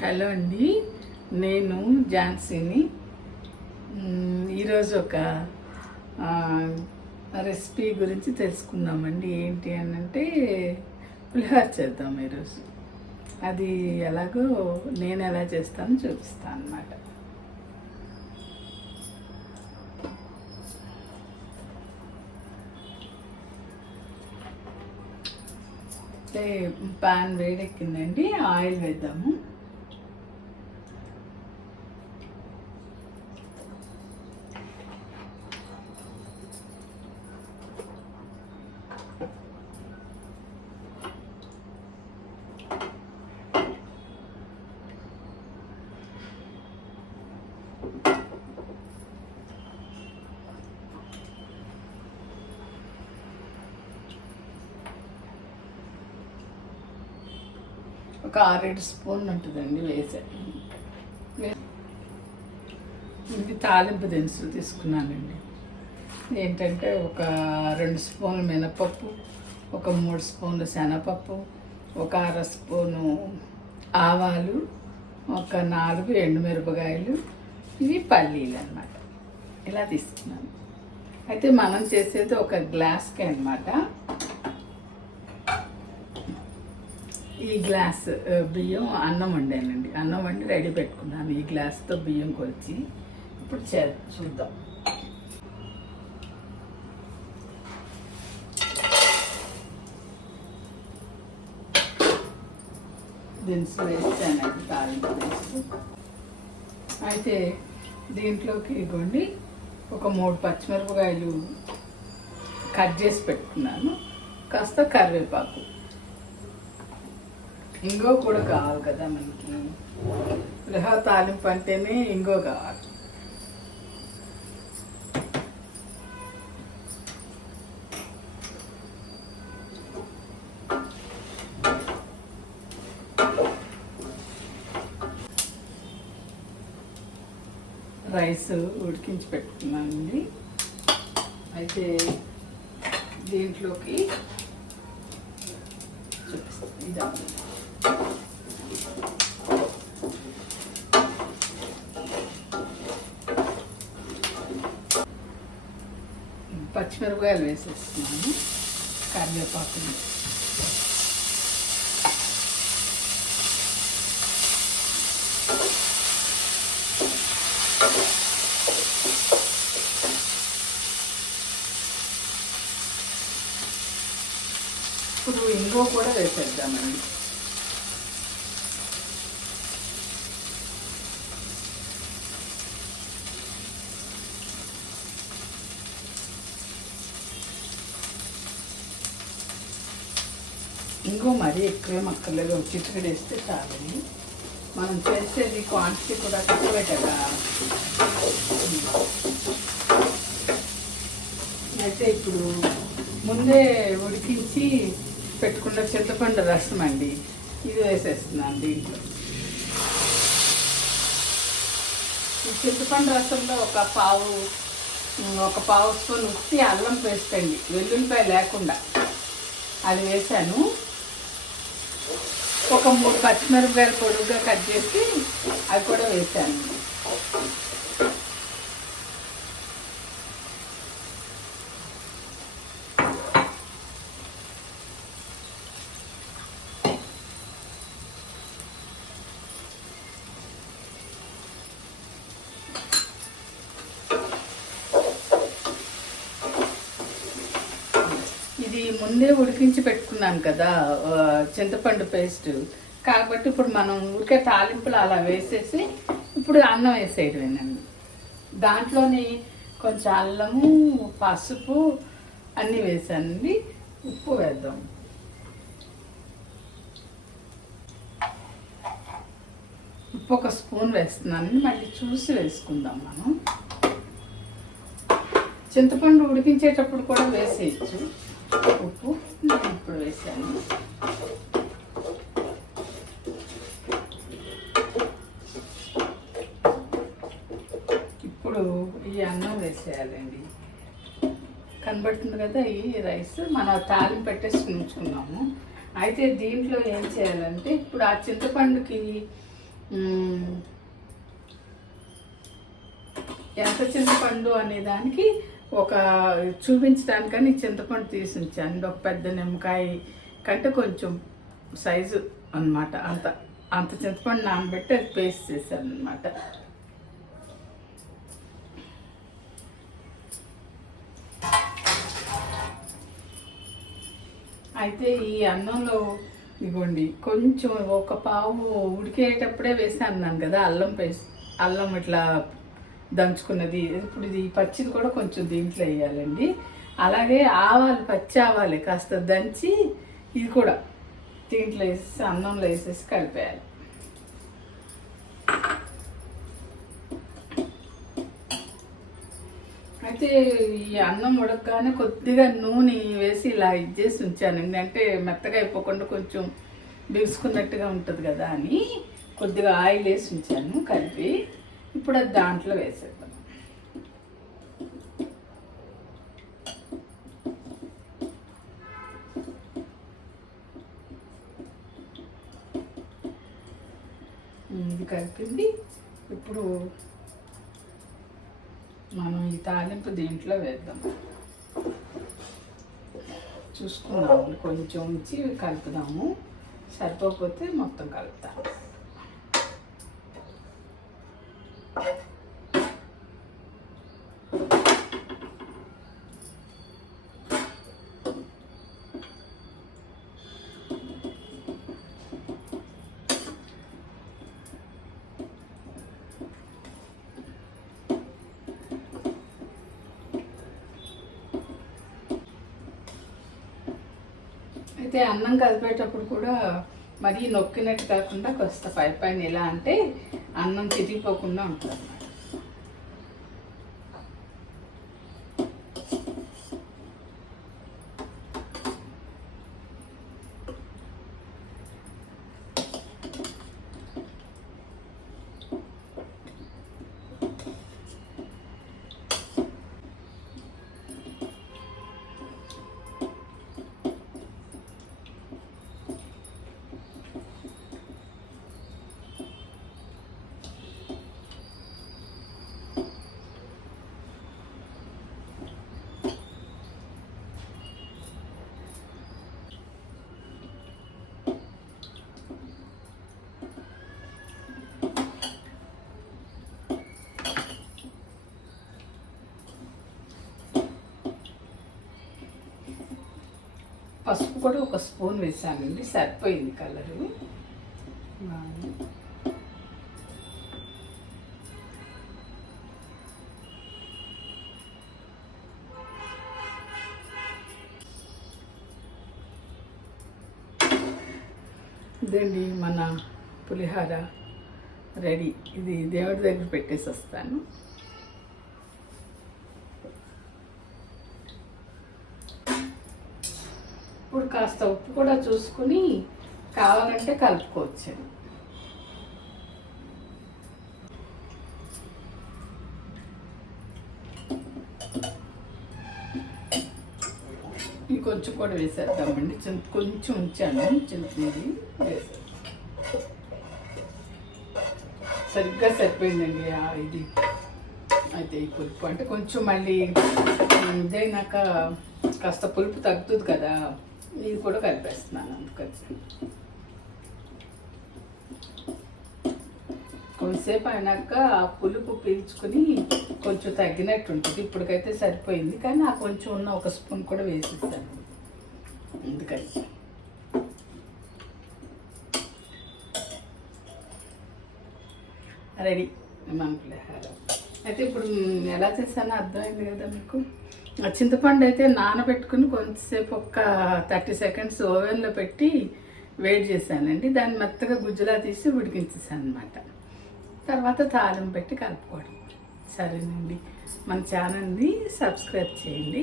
Hello అండి, నేను ఝాన్సీని. ఈరోజు ఒక రెసిపీ గురించి తెలుసుకుందామండి. ఏంటి అని అంటే పులిహోర చేద్దాం ఈరోజు. అది ఎలాగో నేను ఎలా చేస్తానో చూపిస్తాను అన్నమాట. పాన్ వేడెక్కిందండి, ఆయిల్ వేద్దాము. ఒక 6-7 స్పూన్లు ఉంటుందండి వేసాను. ఇది తాలింపు దినుసులు తీసుకున్నానండి. ఏంటంటే ఒక 2 స్పూన్లు మినపప్పు, ఒక 3 స్పూన్లు శనగపప్పు, ఒక 1/2 స్పూను ఆవాలు, ఒక 4 ఎండుమిరపకాయలు, ఇవి పల్లీలు అన్నమాట. ఇలా తీసుకున్నాను. అయితే మనం చేసేది ఒక గ్లాస్కి అన్నమాట. ఈ గ్లాస్ బియ్యం అన్నం వండానండి. అన్నం వండి రెడీ పెట్టుకున్నాను. ఈ గ్లాస్తో బియ్యం కొలిచి ఇప్పుడు చూద్దాం. దినుసులు వేసానండి, తాలింపు దినుసులు. అయితే దీంట్లోకి ఇవ్వండి ఒక 3 పచ్చిమిరపకాయలు కట్ చేసి పెట్టుకున్నాను, కాస్త కరివేపాకు, ఇంగో కూడా కావాలి కదా మనకి. పులిహోర తాలింపు అంటేనే ఇంగో కావాలి. రైస్ ఉడికించి పెట్టుకున్నానండి. అయితే దీంట్లోకి చూపిస్తాను. పచ్చిమిరపకాయలు వేసేస్తున్నాను, కరివేపాకుని. ఇప్పుడు ఇంగో కూడా వేసేద్దామండి. ఇంకో మరీ ఎక్కువ అక్కర్లేదు, చిటికెడు వేస్తే చాలండి. మనం చేసేది క్వాంటిటీ కూడా తక్కువే కదా. అయితే ఇప్పుడు ముందే ఉడికించి పెట్టుకున్న చింతపండు రసం అండి, ఇది వేసేస్తున్నాను దీంట్లో. ఈ చింతపండు రసంలో ఒక పావు స్పూన్ ఉత్తి అల్లం పేస్ట్ అండి, వెల్లుల్లిపాయ లేకుండా, అది వేసాను. ఒక 3 పచ్చిమిరపకాయలు పొడుగ్గా కట్ చేసి అవి కూడా వేసాను. ఇది ముందే ఉడికించి పెట్టుకున్నాను కదా చింతపండు పేస్ట్, కాబట్టి ఇప్పుడు మనం ఊరికే తాలింపులు అలా వేసేసి ఇప్పుడు అన్నం వేసేయడమేనండి. దాంట్లోని కొంచెం అల్లము, పసుపు అన్నీ వేసానండి. ఉప్పు వేద్దాం. ఉప్పు ఒక స్పూన్ వేస్తున్నానండి, మళ్ళీ చూసి వేసుకుందాం. మనం చింతపండు ఉడికించేటప్పుడు కూడా వేసేయచ్చు ఉప్పు. ఇప్పుడు వేసాను. ఇప్పుడు ఈ అన్నం వేసేయాలండి. కనబడుతుంది కదా, ఈ రైస్ మనం తాలింపు పెట్టేసి ఉంచుకున్నాము. అయితే దీంట్లో ఏం చేయాలంటే ఇప్పుడు ఆ చింతపండుకి ఎంత చింతపండు అనే దానికి ఒక చూపించడానికని చింతపండు తీసి ఉంచాను. ఒక పెద్ద నిమ్మకాయ కంటే కొంచెం సైజు అన్నమాట. అంత చింతపండు నానబెట్టి అది పేస్ట్ చేశాను అనమాట. అయితే ఈ అన్నంలో ఇదిగోండి కొంచెం ఒక పావు ఉడికేటప్పుడే వేసాను అన్నాను కదా అల్లం ఇట్లా దంచుకున్నది. ఇప్పుడు ఇది పచ్చిది కూడా కొంచెం దీంట్లో వేయాలండి. అలాగే ఆవాలు, పచ్చి ఆవాలు కాస్త దంచి ఇది కూడా దీంట్లో వేసేసి అన్నంలో వేసేసి కలిపేయాలి. అయితే ఈ అన్నం ఉడకగానే కొద్దిగా నూనె వేసి ఇలా ఇచ్చేసి ఉంచాను. అంటే మెత్తగా అయిపోకుండా కొంచెం బిగుసుకున్నట్టుగా ఉంటుంది కదా అని కొద్దిగా ఆయిల్ వేసి ఉంచాను కలిపి. ఇప్పుడు అది దాంట్లో వేసేద్దాం. ఇది కలిపింది. ఇప్పుడు మనం ఈ తాలింపు దీంట్లో వేద్దాం. చూసుకుందాము, కొంచెం ఉంచి కలుపుదాము. సరిపోకపోతే మొత్తం కలుపుతాము. అయితే అన్నం కలిపేటప్పుడు కూడా మరీ నొక్కినట్టు కాకుండా కాస్త పైన ఎలా అంటే అన్నం చిరిగిపోకుండా ఉంటుంది అన్నమాట. పసుపు కూడా ఒక స్పూన్ వేసానండి, సరిపోయింది కలరు. ఇదండి మన పులిహోర రెడీ. ఇది దేవుడి దగ్గర పెట్టేసి వస్తాను. ఇప్పుడు కాస్త ఉప్పు కూడా చూసుకుని కావాలంటే కలుపుకోవచ్చు. కొంచెం కూడా వేసేద్దామండి. కొంచెం ఉంచాను చింతపండు వేసేద్దాం. సరిగ్గా సరిపోయిందండి ఇది. అయితే ఈ పులుపు అంటే కొంచెం మళ్ళీ ఇదైనాక కాస్త పులుపు తగ్గుతుంది కదా, ఇది కూడా కలిపేస్తున్నాను. అందుకని కొంతసేపు అయినాక ఆ పులుపు పీల్చుకుని కొంచెం తగ్గినట్టు ఉంటుంది. ఇప్పటికైతే సరిపోయింది, కానీ ఆ కొంచెం ఉన్న ఒక స్పూన్ కూడా వేసేస్తాను. అందుకని రెడీ మన పులిహోర. అయితే ఇప్పుడు ఎలా చేస్తానో అర్థమైంది కదా మీకు. చింతపండు అయితే నానబెట్టుకుని కొంతసేపు ఒక 30 సెకండ్స్ ఓవెన్లో పెట్టి వేడి చేశానండి. దాన్ని మెత్తగా గుజ్జులా తీసి ఉడికించేసాను అనమాట. తర్వాత తాలింపు పెట్టి కలుపుకోవడం. సరేనండి, మన ఛానల్ని సబ్స్క్రైబ్ చేయండి.